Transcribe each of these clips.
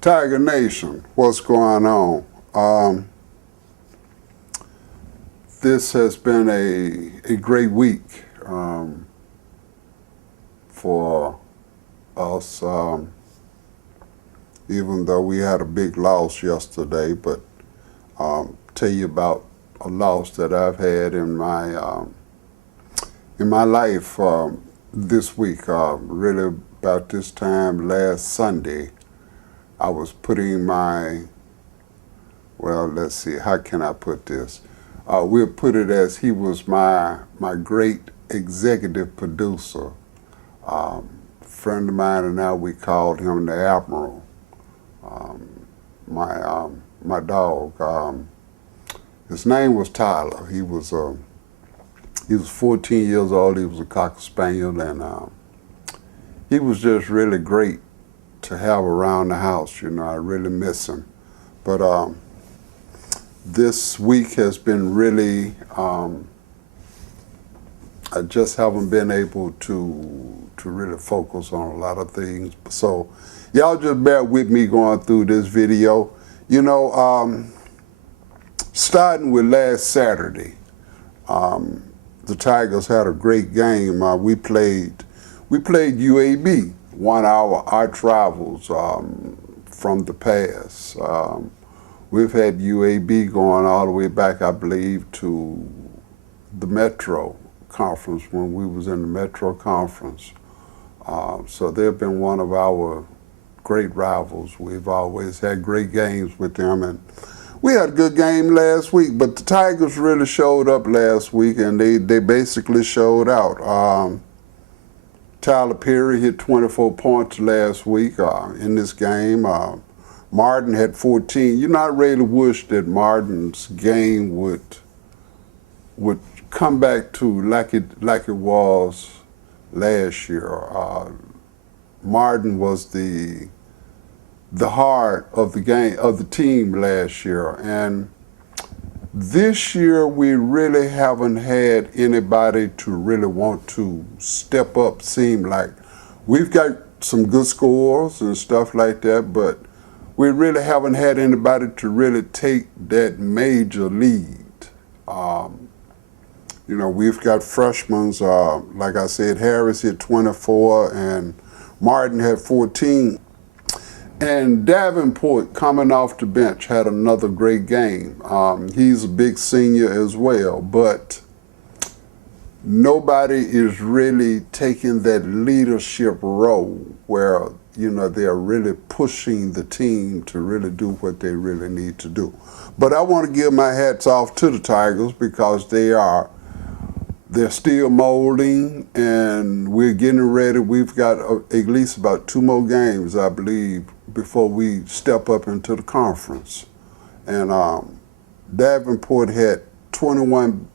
Tiger Nation, what's going on? This has been a great week for us, even though we had a big loss yesterday, but tell you about a loss that I've had in my life this week. Really about this time last Sunday, I was putting let's see, how can I put this? We'll put it as he was my great executive producer. Friend of mine and I, we called him the Admiral. My dog, his name was Tyler. He was 14 years old. He was a Cocker Spaniel, and he was just really great to have around the house. You know, I really miss him. But this week has been really, I just haven't been able to really focus on a lot of things. So y'all just bear with me going through this video. You know, starting with last Saturday, the Tigers had a great game. We played UAB, one of our arch rivals from the past. We've had UAB going all the way back, I believe, to the Metro Conference when we was in the Metro Conference. So they've been one of our great rivals. We've always had great games with them, and we had a good game last week, but the Tigers really showed up last week, and they basically showed out. Tyler Perry hit 24 points last week in this game. Martin had 14. You know, I really wish that Martin's game would come back to like it was last year. Martin was the heart of the game, of the team last year, and this year we really haven't had anybody to really want to step up. Seem like we've got some good scores and stuff like that, but we really haven't had anybody to really take that major lead. You know, we've got freshmen, like I said, Harris hit 24 and Martin had 14. And Davenport, coming off the bench, had another great game. He's a big senior as well, but nobody is really taking that leadership role where, you know, they're really pushing the team to really do what they really need to do. But I want to give my hats off to the Tigers because they're still molding, and we're getting ready. We've got at least about 2 more games, I believe, before we step up into the conference. And Davenport had 21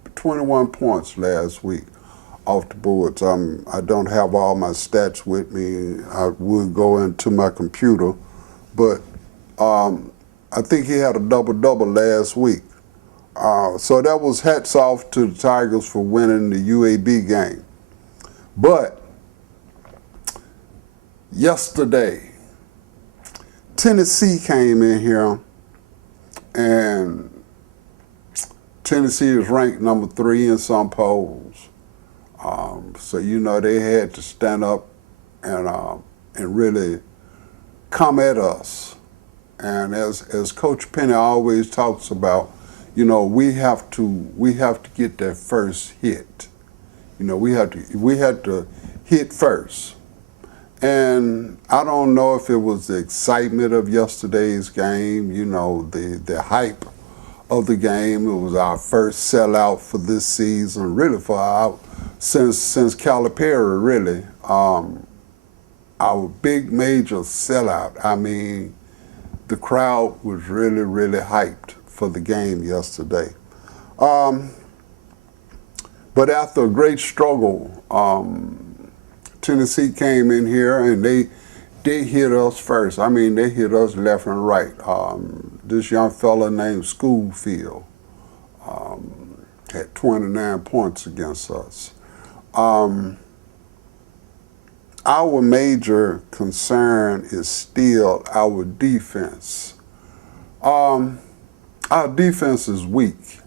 points last week off the boards. I don't have all my stats with me. I would go into my computer, but I think he had a double-double last week. So that was hats off to the Tigers for winning the UAB game. But yesterday, Tennessee came in here, and Tennessee is ranked number 3 in some polls. So, you know, they had to stand up and really come at us. And as Coach Penny always talks about, you know, we have to get that first hit. You know, we had to hit first. And I don't know if it was the excitement of yesterday's game, you know, the hype of the game. It was our first sellout for this season, really since Calipari, really. Our big major sellout. I mean, the crowd was really, really hyped for the game yesterday. But after a great struggle, Tennessee came in here and they hit us first. I mean, they hit us left and right. This young fella named Schoolfield had 29 points against us. our major concern is still our defense. Our defense is weak.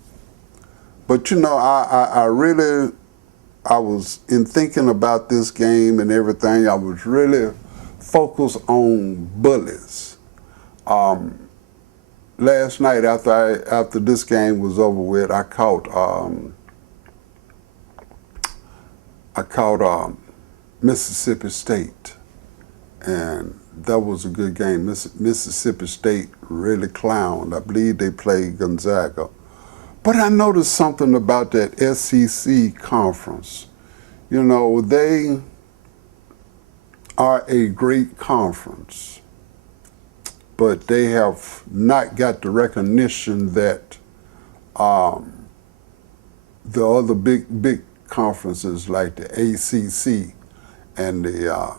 But you know, I was in thinking about this game and everything, I was really focused on bullies. Last night after this game was over with, I caught Mississippi State, and that was a good game. Mississippi State really clowned. I believe they played Gonzaga. But I noticed something about that SEC conference. You know, they are a great conference, but they have not got the recognition that the other big conferences like the ACC and the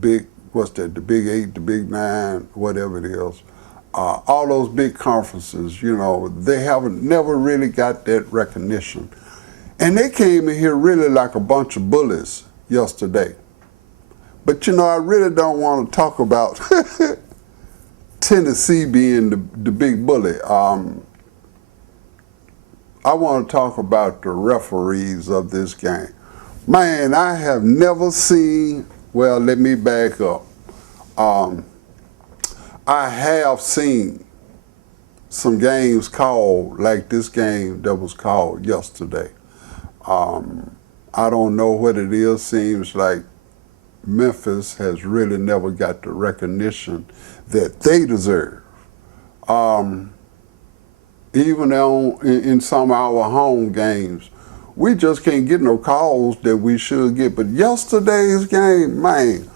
big, what's that, the Big 8, the Big 9, whatever it is, all those big conferences, you know, they never really got that recognition. And they came in here really like a bunch of bullies yesterday. But you know, I really don't want to talk about Tennessee being the big bully. I want to talk about the referees of this game. Man, I have never seen, well, let me back up. I have seen some games called like this game that was called yesterday. I don't know what it is. Seems like Memphis has really never got the recognition that they deserve. Even in some of our home games, we just can't get no calls that we should get. But yesterday's game, man,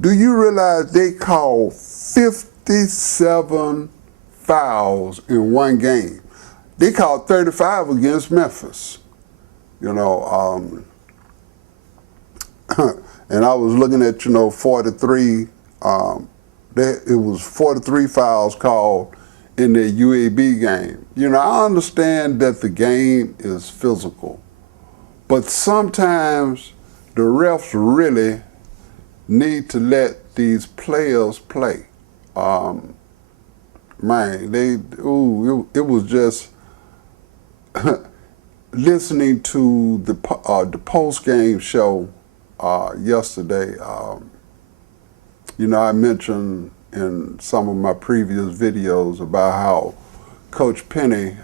do you realize they called 57 fouls in one game? They called 35 against Memphis. You know, and I was looking at, you know, 43, it was 43 fouls called in the UAB game. You know, I understand that the game is physical, but sometimes the refs really need to let these players play. Man, it was just listening to the post-game show yesterday. You know, I mentioned in some of my previous videos about how Coach Penny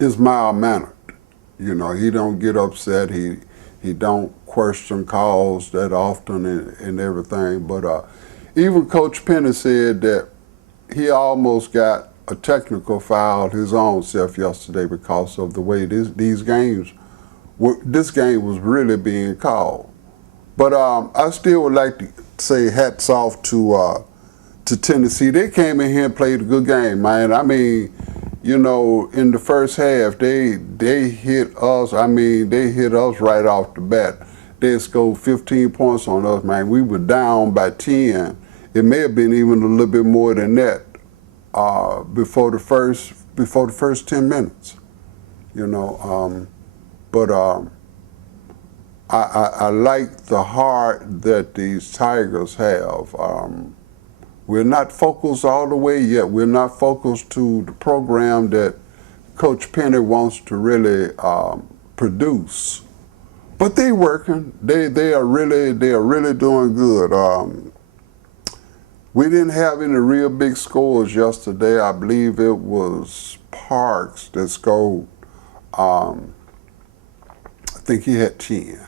is mild-mannered. You know, he don't get upset. He don't question calls that often and everything. But even Coach Penny said that he almost got a technical foul his own self yesterday because of the way this game was really being called. But I still would like to say hats off to Tennessee. They came in here and played a good game, man. I mean, you know, in the first half, they hit us. I mean, they hit us right off the bat. They scored 15 points on us, man. We were down by 10. It may have been even a little bit more than that before the first 10 minutes. You know, but I like the heart that these Tigers have. We're not focused all the way yet. We're not focused to the program that Coach Penny wants to really produce. But they working. They are really doing good. We didn't have any real big scores yesterday. I believe it was Parks that scored. I think he had 10.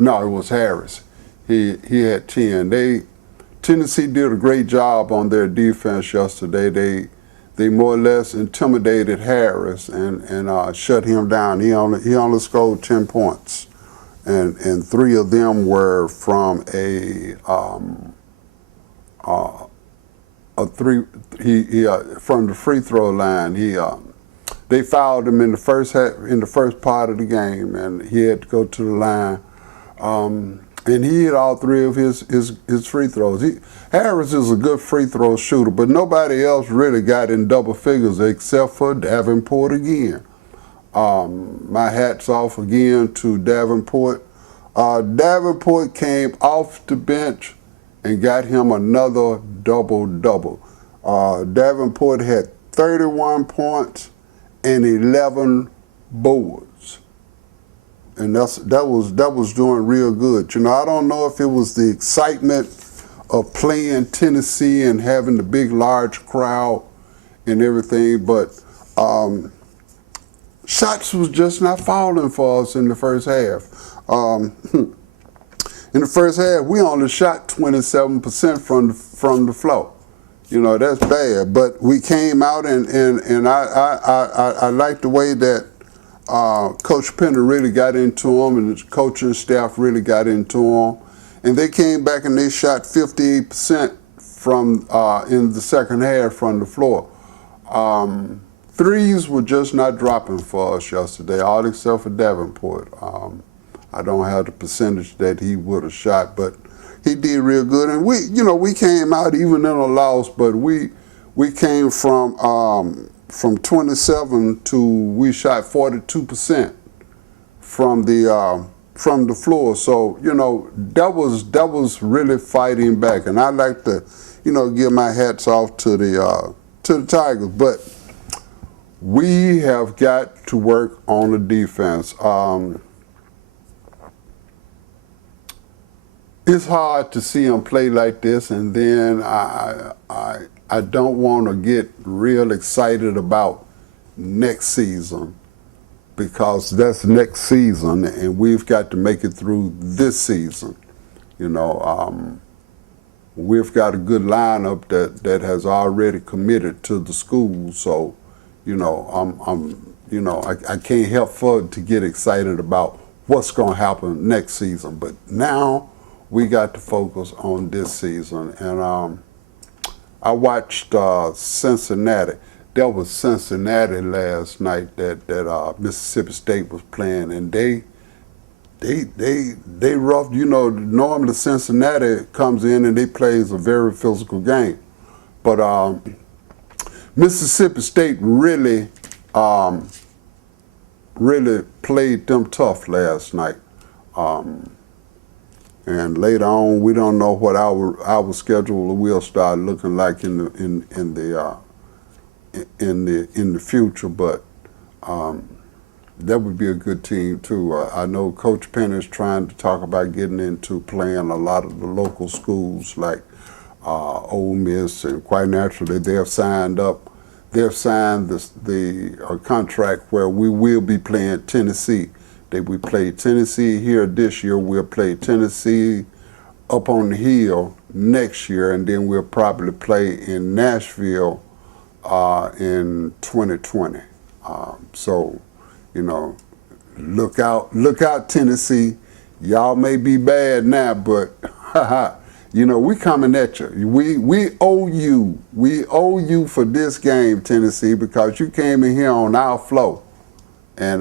No, it was Harris. He had 10. Tennessee did a great job on their defense yesterday. They more or less intimidated Harris and shut him down. He only scored 10 points, and 3 of them were from from the free throw line. They fouled him in the first part of the game, and he had to go to the line. And he hit all 3 of his free throws. Harris is a good free throw shooter, but nobody else really got in double figures except for Davenport again. My hat's off again to Davenport. Davenport came off the bench and got him another double-double. Davenport had 31 points and 11 boards. And that was doing real good. You know, I don't know if it was the excitement of playing Tennessee and having the big, large crowd and everything, but shots was just not falling for us in the first half. In the first half, we only shot 27% from the floor. You know, that's bad. But we came out and I like the way that Coach Penner really got into them, and the coaching staff really got into them. And they came back and they shot 58% from in the second half from the floor. Threes were just not dropping for us yesterday, all except for Davenport. I don't have the percentage that he would have shot, but he did real good. And we came out even in a loss, but we came from 27 to we shot 42% from the floor. So that was really fighting back, and I like to give my hats off to the Tigers, but we have got to work on the defense. It's hard to see them play like this, and then I don't want to get real excited about next season, because that's next season, and we've got to make it through this season. We've got a good lineup that has already committed to the school, so I can't help but to get excited about what's going to happen next season. But now we got to focus on this season. And I watched Cincinnati. There was Cincinnati last night that Mississippi State was playing, and they roughed. Normally Cincinnati comes in and they plays a very physical game, but Mississippi State really played them tough last night. And later on, we don't know what our schedule will start looking like in the future, but that would be a good team too. I know Coach Penn is trying to talk about getting into playing a lot of the local schools like Ole Miss, and quite naturally they've signed the contract where we will be playing Tennessee. We played Tennessee here this year. We'll play Tennessee up on the hill next year, and then we'll probably play in Nashville in 2020. So, look out, Tennessee. Y'all may be bad now, but we coming at you. We owe you for this game, Tennessee, because you came in here on our flow. And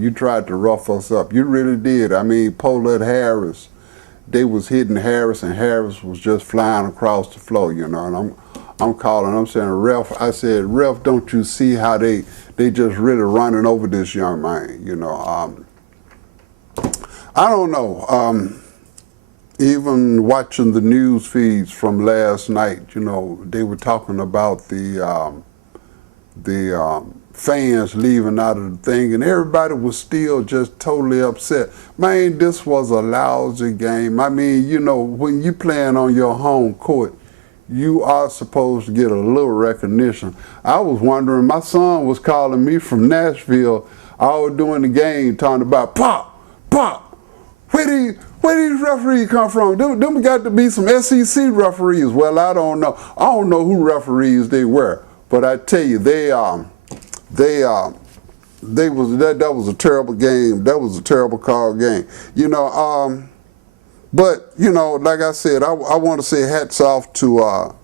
you tried to rough us up. You really did. I mean, Pollard Harris, they was hitting Harris, and Harris was just flying across the floor, And I'm calling. I'm saying, ref. I said, ref, don't you see how they just really running over this young man? I don't know. Even watching the news feeds from last night, they were talking about the fans leaving out of the thing, and everybody was still just totally upset. Man, this was a lousy game. I mean, when you playing on your home court, you are supposed to get a little recognition. I was wondering, my son was calling me from Nashville. I was doing the game, talking about, Pop, where these referees come from? Them got to be some SEC referees. Well, I don't know. I don't know who referees they were, but I tell you, that was a terrible game. That was a terrible call game. But like I said, I want to say hats off to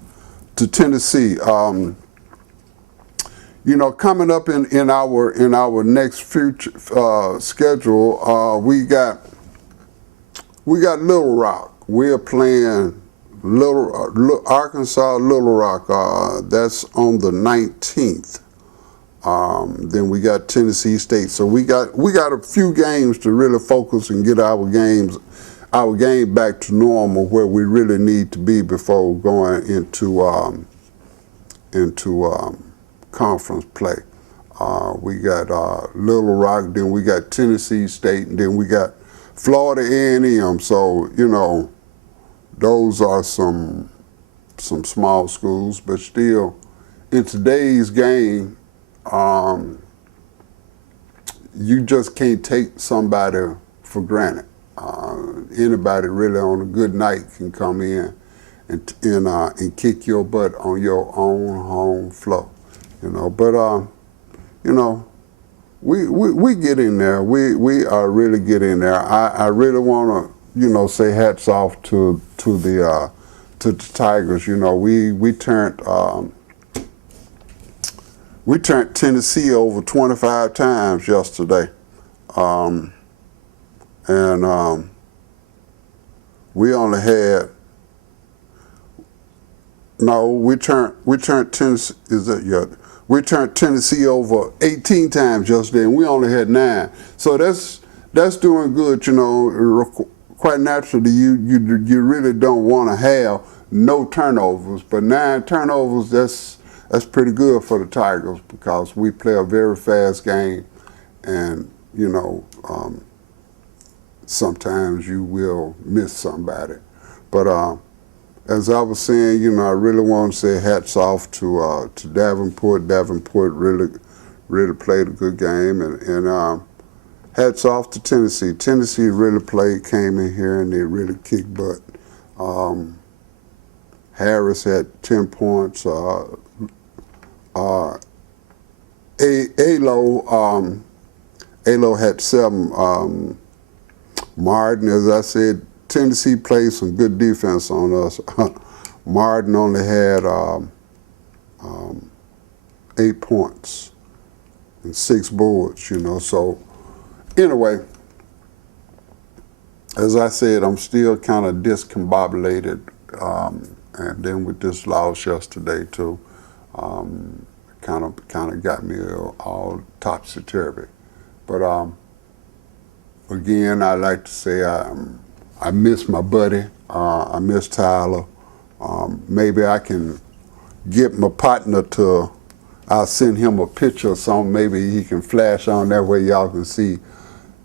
Tennessee. Coming up in our next future schedule, we got Little Rock. We're playing Arkansas Little Rock. That's on the 19th. Then we got Tennessee State. So we got a few games to really focus and get our game back to normal where we really need to be before going into conference play. We got Little Rock, then we got Tennessee State, and then we got Florida A&M. So those are some small schools, but still, in today's game, you just can't take somebody for granted. Anybody really on a good night can come in and kick your butt on your own home floor, But we get in there. We are really getting there. I really want to say hats off to the Tigers. We turned Tennessee over 25 times yesterday. We only had we turned Tennessee we turned Tennessee over 18 times yesterday, and we only had 9. So that's doing good. Quite naturally, you really don't want to have no turnovers, but 9 turnovers, that's pretty good for the Tigers because we play a very fast game, and sometimes you will miss somebody. But as I was saying, I really want to say hats off to Davenport. Davenport really played a good game, and hats off to Tennessee. Tennessee really came in here and they really kicked butt. Harris had 10 points. Alo had 7. Martin, as I said, Tennessee played some good defense on us. Martin only had 8 points and 6 boards, So anyway, as I said, I'm still kind of discombobulated, and then with this loss yesterday too, kind of got me all topsy-turvy. But again, I like to say I miss my buddy. I miss Tyler. Maybe I can get my partner to. I'll send him a picture or something. Maybe he can flash on that way y'all can see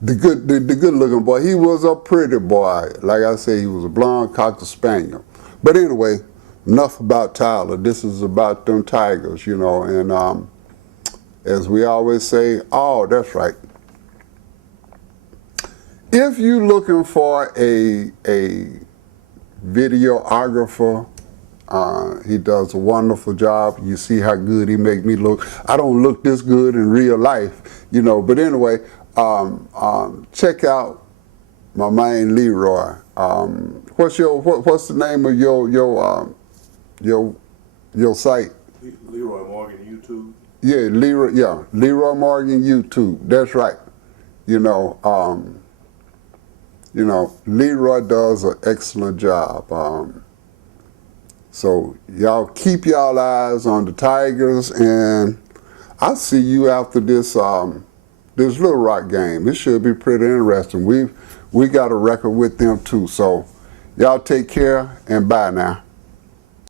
the good looking boy. He was a pretty boy. Like I said, he was a blonde cocker spaniel. But anyway, enough about Tyler. This is about them Tigers, And as we always say, oh, that's right. If you're looking for a videographer, he does a wonderful job. You see how good he make me look. I don't look this good in real life, But anyway, check out my man Leroy. What's the name of your site? Leroy Morgan YouTube. Yeah, Leroy Morgan YouTube. That's right. Leroy does an excellent job. So y'all keep y'all eyes on the Tigers, and I'll see you after this Little Rock game. It should be pretty interesting. We got a record with them too. So y'all take care and bye now.